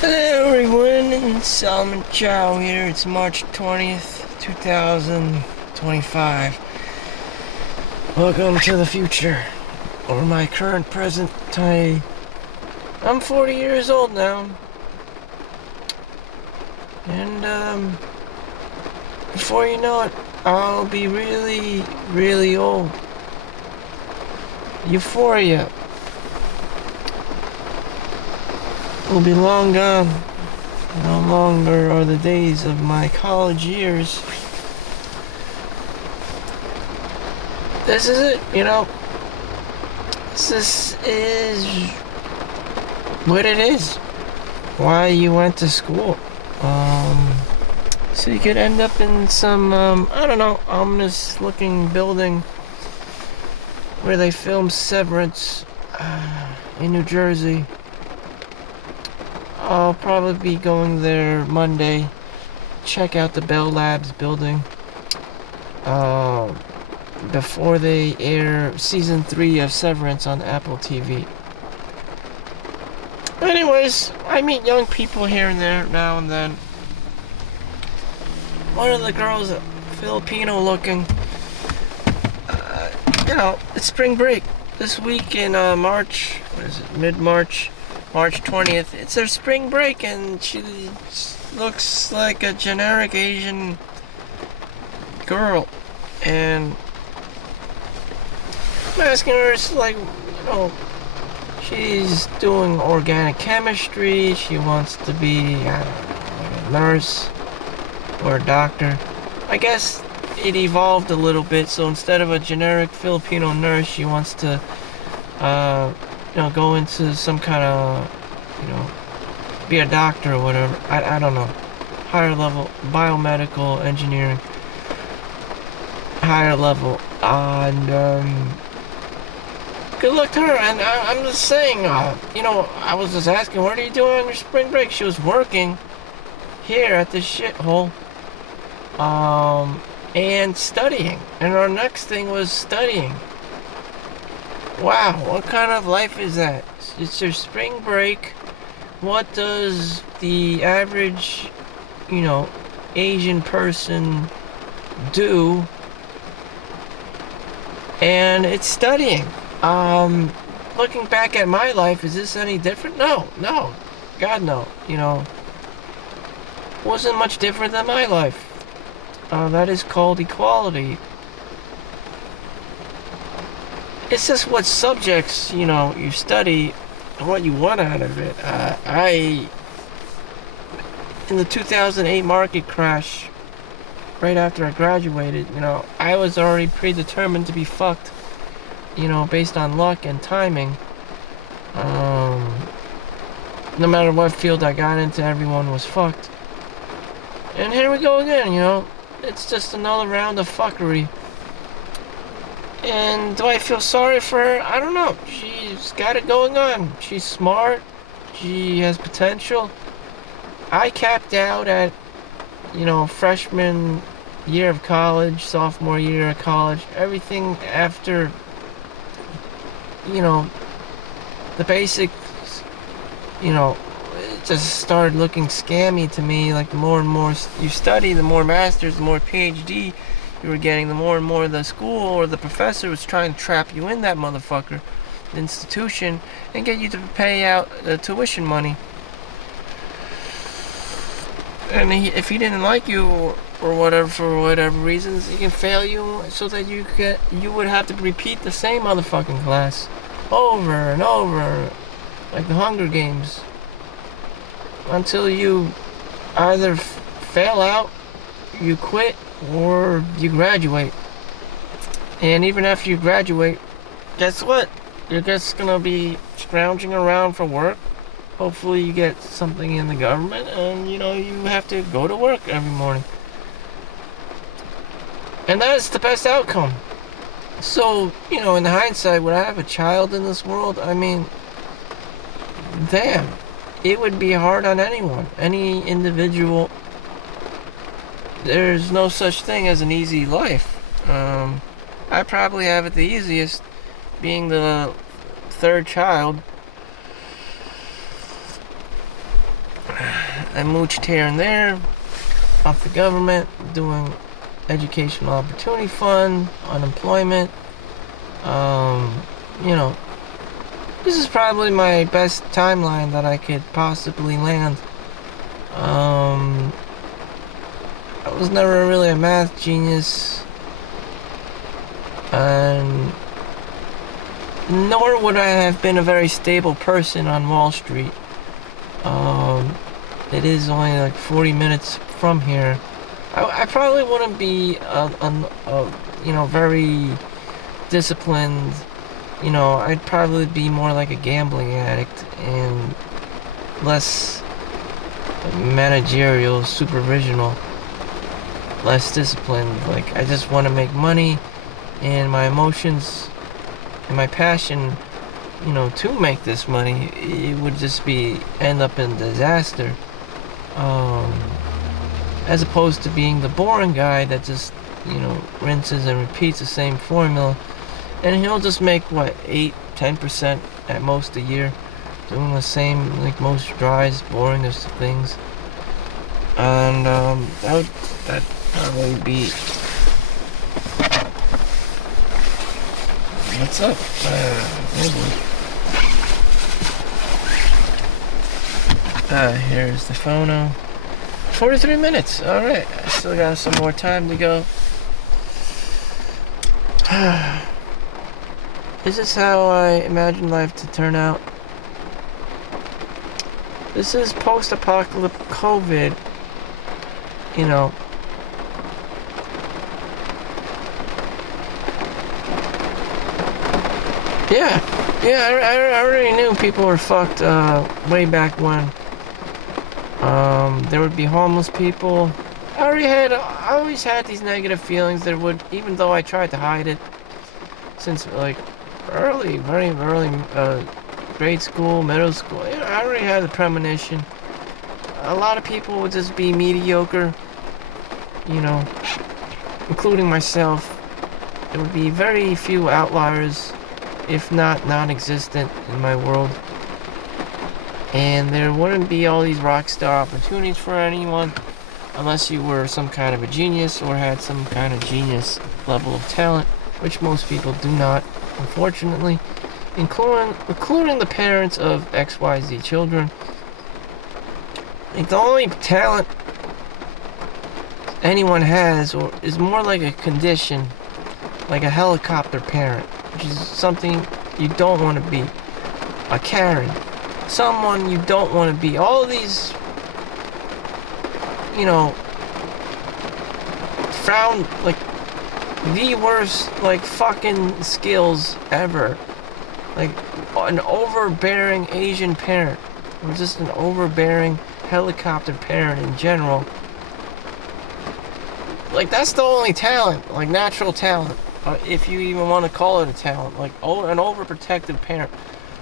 Hello everyone, it's Chau here. It's March 20th, 2025. Welcome to the future, or my current present time. I'm 40 years old now. And before you know it, I'll be really, really old. Euphoria will be long gone. No longer are the days of my college years. This is it, This is what it is. Why you went to school. So you could end up in some, I don't know, ominous looking building where they filmed Severance in New Jersey. I'll probably be going there Monday. Check out the Bell Labs building. Before they air season 3 of Severance on Apple TV. Anyways, I meet young people here and there now and then. One of the girls, Filipino looking. It's spring break. This week in March, what is it, mid-March, March 20th. It's their spring break and she looks like a generic Asian girl. And I'm asking her, it's like, she's doing organic chemistry. She wants to be, I don't know, like a nurse or a doctor. I guess it evolved a little bit, so instead of a generic Filipino nurse, she wants to, go into some kind of, be a doctor or whatever. I don't know. Higher level, biomedical engineering. Higher level. And, good luck to her. And I'm just saying, I was just asking, what are you doing on your spring break? She was working here at this shithole. And studying. And our next thing was studying. Wow, what kind of life is that? It's your spring break. What does the average, Asian person do? And it's studying. Looking back at my life, is this any different? No. God, no. Wasn't much different than my life. That is called equality. It's just what subjects, you study and what you want out of it. In the 2008 market crash, right after I graduated, I was already predetermined to be fucked, based on luck and timing. No matter what field I got into, everyone was fucked. And here we go again, It's just another round of fuckery. And do I feel sorry for her? I don't know. She's got it going on. She's smart. She has potential. I capped out at, freshman year of college, sophomore year of college. Everything after, the basics, it just started looking scammy to me. Like the more and more you study, the more masters, the more PhD you were getting, the more and more the school or the professor was trying to trap you in that motherfucker institution and get you to pay out the tuition money. And if he didn't like you or whatever, for whatever reasons, he can fail you so that you would have to repeat the same motherfucking class over and over, like the Hunger Games, until you either fail out, you quit, or you graduate. And even after you graduate, guess what? You're just gonna be scrounging around for work. Hopefully you get something in the government, and you have to go to work every morning. And that is the best outcome. So, in hindsight, would I have a child in this world? I mean, damn. It would be hard on anyone, any individual. There's no such thing as an easy life. I probably have it the easiest, being the third child. I mooched here and there off the government, doing educational opportunity fund, unemployment. You know, this is probably my best timeline that I could possibly land. I was never really a math genius, and nor would I have been a very stable person on Wall Street. It is only like 40 minutes from here. I probably wouldn't be very disciplined. I'd probably be more like a gambling addict and less managerial, supervisional, less disciplined. Like, I just want to make money, and my emotions and my passion, to make this money, it would just end up in disaster. As opposed to being the boring guy that just, rinses and repeats the same formula, and he'll just make 8-10% at most a year, doing the same, like, most dries, boringest things. And that'd probably be. What's up? Here's the phono. 43 minutes. Alright, I still got some more time to go. Is this how I imagine life to turn out? This is post-apocalyptic COVID. Yeah, I already knew people were fucked way back when. There would be homeless people. I always had these negative feelings that would, even though I tried to hide it since like very early grade school, middle school. I already had the premonition. A lot of people would just be mediocre, including myself. There would be very few outliers, if not non-existent, in my world. And there wouldn't be all these rock star opportunities for anyone unless you were some kind of a genius or had some kind of genius level of talent, which most people do not, unfortunately, including the parents of XYZ children. Like, the only talent anyone has is more like a condition, like a helicopter parent, which is something you don't want to be. A Karen. Someone you don't want to be. All of these, found, like, the worst, like, fucking skills ever. Like, an overbearing Asian parent, or just an overbearing helicopter parent in general. Like, that's the only talent, like, natural talent, if you even want to call it a talent. Like, an overprotective parent.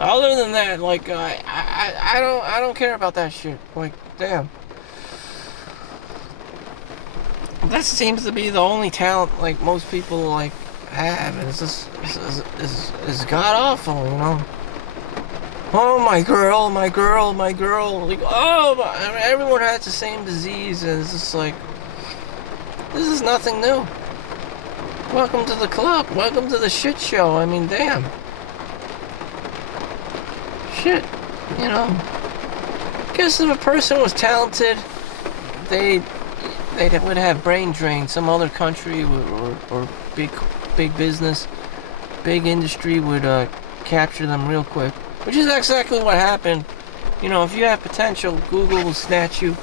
Other than that, like, I don't care about that shit. Like, damn. That seems to be the only talent, like, most people, like, have. And it's just, it's god-awful, Oh, my girl. Like, oh, everyone has the same disease, and it's just like, this is nothing new. Welcome to the club. Welcome to the shit show. I mean, damn. Shit, guess if a person was talented, they would have brain drain. Some other country or big business, big industry would capture them real quick, which is exactly what happened. If you have potential, Google will snatch you.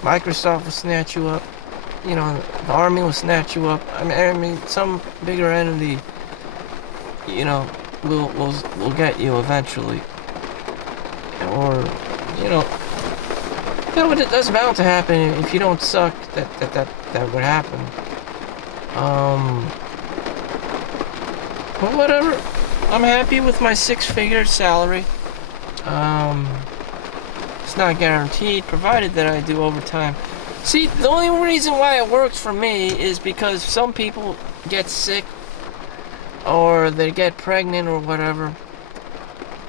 Microsoft will snatch you up. The army will snatch you up. I mean, some bigger entity, will get you eventually. Or, that's bound to happen. If you don't suck, that would happen. But whatever. I'm happy with my 6-figure salary. It's not guaranteed, provided that I do overtime. See, the only reason why it works for me is because some people get sick, or they get pregnant or whatever,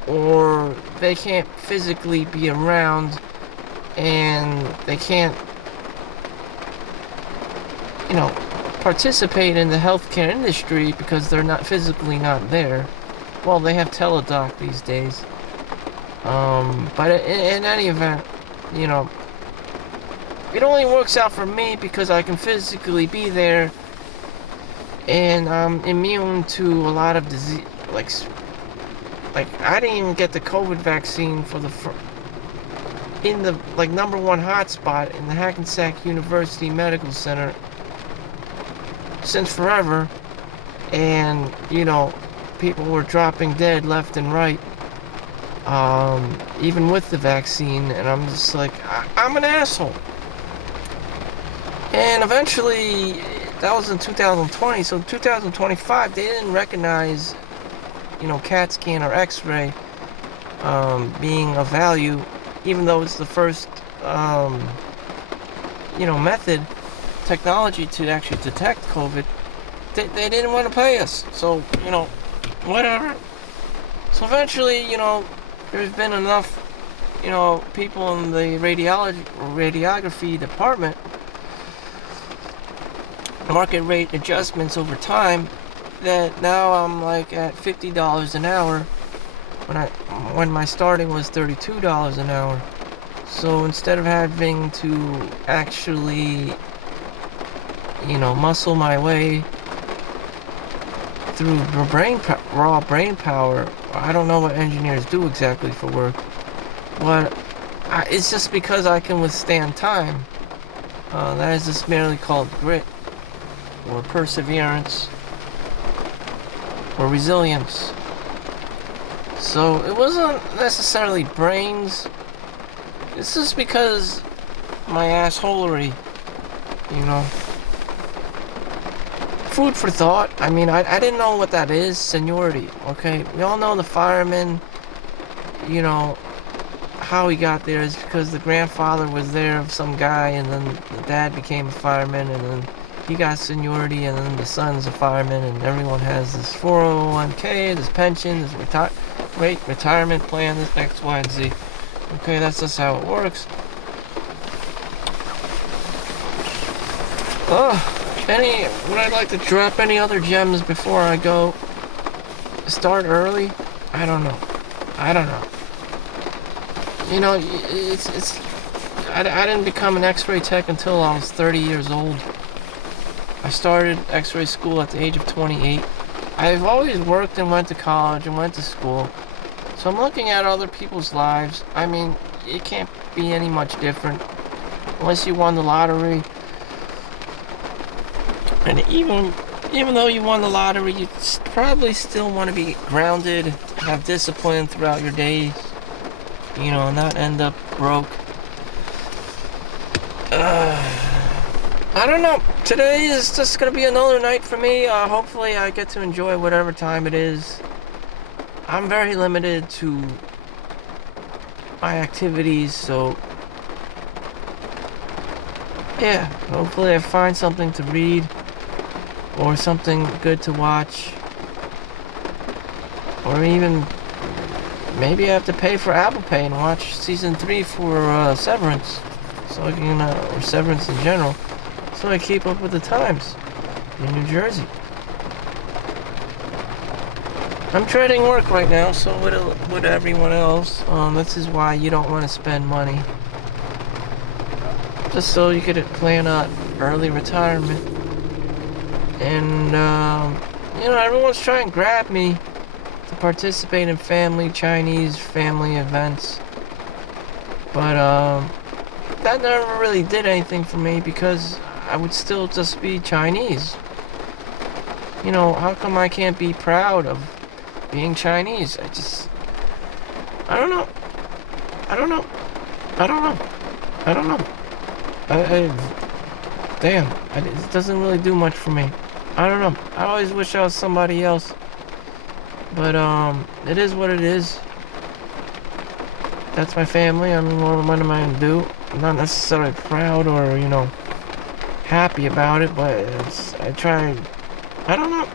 or they can't physically be around and they can't, you know, participate in the healthcare industry because they're not physically not there. Well, they have teledoc these days. But in any event, you know, it only works out for me because I can physically be there, and I'm immune to a lot of disease. Like I didn't even get the COVID vaccine for in the like #1 hotspot in the Hackensack University Medical Center since forever, and you know, people were dropping dead left and right, even with the vaccine, and I'm just like, I'm an asshole. And eventually, that was in 2020, so 2025, they didn't recognize, you know, CAT scan or X-ray being of value, even though it's the first, you know, technology to actually detect COVID. They didn't want to pay us, so, you know, whatever. So eventually, you know, there's been enough, you know, people in the radiography department, market rate adjustments over time, that now I'm like at $50 an hour when my starting was $32 an hour. So instead of having to actually, you know, muscle my way through raw brain power, I don't know what engineers do exactly for work, but it's just because I can withstand time. That is just merely called grit, or perseverance, or resilience. So it wasn't necessarily brains. It's just because my assholery, you know. Food for thought. I mean, I didn't know what that is. Seniority. Okay, we all know the fireman. You know how he got there is because the grandfather was there of some guy, and then the dad became a fireman, and then he got seniority, and then the son's a fireman, and everyone has this 401k, this pension, this retirement plan, this X, Y, and Z. Okay, that's just how it works. Would I like to drop any other gems before I go? Start early? I don't know. You know, I didn't become an X-ray tech until I was 30 years old. I started X-ray school at the age of 28. I've always worked and went to college and went to school. So I'm looking at other people's lives. I mean, it can't be any much different unless you won the lottery. And even though you won the lottery, you probably still want to be grounded, have discipline throughout your days, you know, and not end up broke. I don't know. Today is just going to be another night for me. Hopefully I get to enjoy whatever time it is. I'm very limited to my activities, so yeah, hopefully I find something to read or something good to watch, or even maybe I have to pay for Apple Pay and watch season 3 for Severance, so I can, or Severance in general, so I keep up with the times in New Jersey. I'm trading work right now, so would everyone else. This is why you don't want to spend money, just so you could plan on early retirement. And you know, everyone's trying to grab me to participate in Chinese family events, but that never really did anything for me because I would still just be Chinese. You know, how come I can't be proud of being Chinese? I don't know. Damn, it doesn't really do much for me. I don't know. I always wish I was somebody else. But, it is what it is. That's my family. I mean, what am I gonna do? I'm not necessarily proud or, you know, happy about it, but I try. I don't know.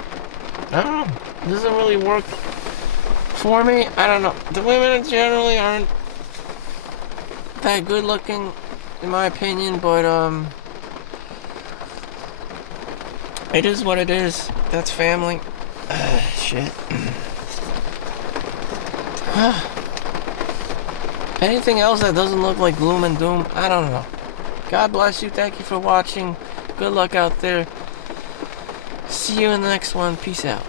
It doesn't really work for me. I don't know. The women generally aren't that good looking, in my opinion, but it is what it is. That's family. Shit. Anything else that doesn't look like gloom and doom, I don't know. God bless you. Thank you for watching. Good luck out there. See you in the next one. Peace out.